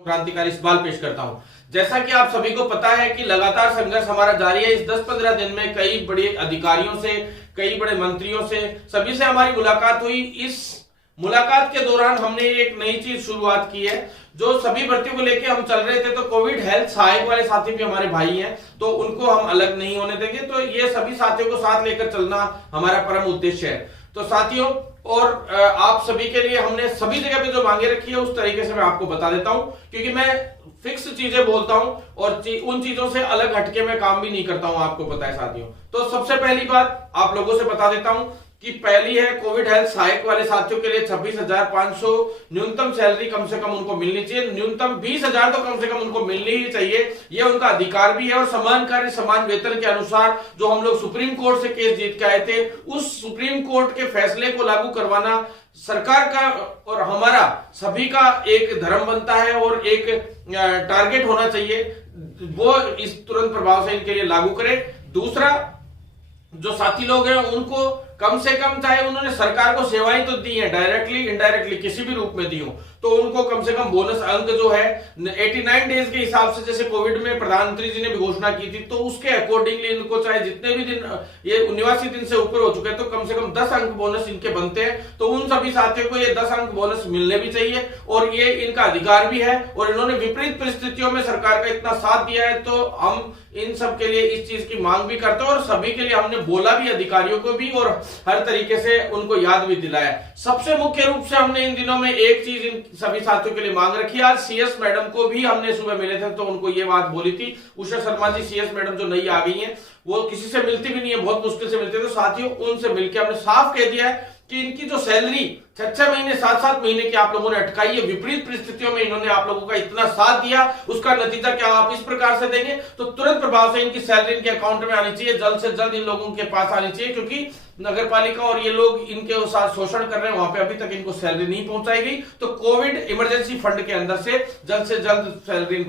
क्रांतिकारी सवाल पेश करता हूं। जैसा कि आप सभी को पता है कि लगातार संघर्ष हमारा जारी है। इस 10-15 दिन में कई बड़े अधिकारियों से, कई बड़े मंत्रियों से, सभी से हमारी मुलाकात हुई। इस मुलाकात के दौरान हमने एक नई चीज शुरुआत की है। जो सभी भर्तियों को लेके हम चल रहे थे, तो कोविड हेल्थ सहायक वाले साथी भी हमारे भाई हैं, तो उनको हम अलग नहीं होने देंगे। तो ये सभी साथियों को साथ लेकर चलना हमारा परम उद्देश्य है। तो साथियों, और आप सभी के लिए हमने सभी जगह पे जो मांगे रखी है उस तरीके से मैं आपको बता देता हूं, क्योंकि मैं फिक्स चीजें बोलता हूं और उन चीजों से अलग हटके मैं काम भी नहीं करता हूं, आपको पता है साथियों। तो सबसे पहली बात आप लोगों से बता देता हूं कि पहली है, कोविड हेल्थ सहायक वाले साथियों के लिए 26,500 न्यूनतम सैलरी कम से कम उनको मिलनी चाहिए। न्यूनतम 20,000 तो कम से कम उनको मिलनी ही चाहिए। यह उनका अधिकार भी है। और समान कार्य समान वेतन के अनुसार जो हम लोग सुप्रीम कोर्ट से केस जीत के आए थे, उस सुप्रीम कोर्ट के फैसले को लागू करवाना सरकार का और हमारा सभी का एक धर्म बनता है और एक टारगेट होना चाहिए। वो इस तुरंत प्रभाव से इनके लिए लागू करें। दूसरा, जो साथी लोग हैं उनको कम से कम, चाहे उन्होंने सरकार को सेवाएं तो दी है, डायरेक्टली इनडायरेक्टली किसी भी रूप में दी हो, तो उनको कम से कम बोनस अंक जो है 89 डेज के हिसाब से, जैसे कोविड में प्रधानमंत्री जी ने भी घोषणा की थी, तो उसके अकॉर्डिंगली इनको चाहे जितने भी दिन, ये 89 दिन से ऊपर हो चुके हैं, तो कम से कम 10 अंक बोनस इनके बनते हैं। तो उन सभी साथियों को ये 10 अंक बोनस मिलने भी चाहिए और ये इनका अधिकार भी है। और इन्होंने विपरीत परिस्थितियों में सरकार का इतना साथ दिया है, तो हम इन सब के लिए इस चीज की मांग भी करते हैं और सभी के लिए हमने बोला भी, अधिकारियों को भी, और हर तरीके से उनको याद भी दिलाया। सबसे मुख्य रूप से हमने इन दिनों में एक चीज इन सभी साथियों के लिए मांग रखी। आज सीएस मैडम को भी हमने सुबह मिले थे, तो उनको ये बात बोली थी। उषा शर्मा जी, सीएस मैडम जो नई आ गई हैं, वो किसी से मिलती भी नहीं है, बहुत मुश्किल से मिलते हैं। तो साथियों, उनसे मिलकर हमने साफ कह दिया है कि इनकी जो सैलरी 6-6 महीने, 7-7 महीने की आप लोगों ने अटकाई है, विपरीत परिस्थितियों में इन्होंने आप लोगों का इतना साथ दिया, उसका नतीजा क्या आप इस प्रकार से देंगे, तो तुरंत प्रभाव से इनकी सैलरी इनके अकाउंट में आनी चाहिए, जल्द से जल्द इन लोगों के पास आनी चाहिए। क्योंकि नगर पालिका और ये लोग इनके साथ शोषण कर रहे हैं, वहां पे अभी तक इनको सैलरी नहीं पहुंचाई गई। तो कोविड इमरजेंसी फंड के अंदर से जल्द सैलरी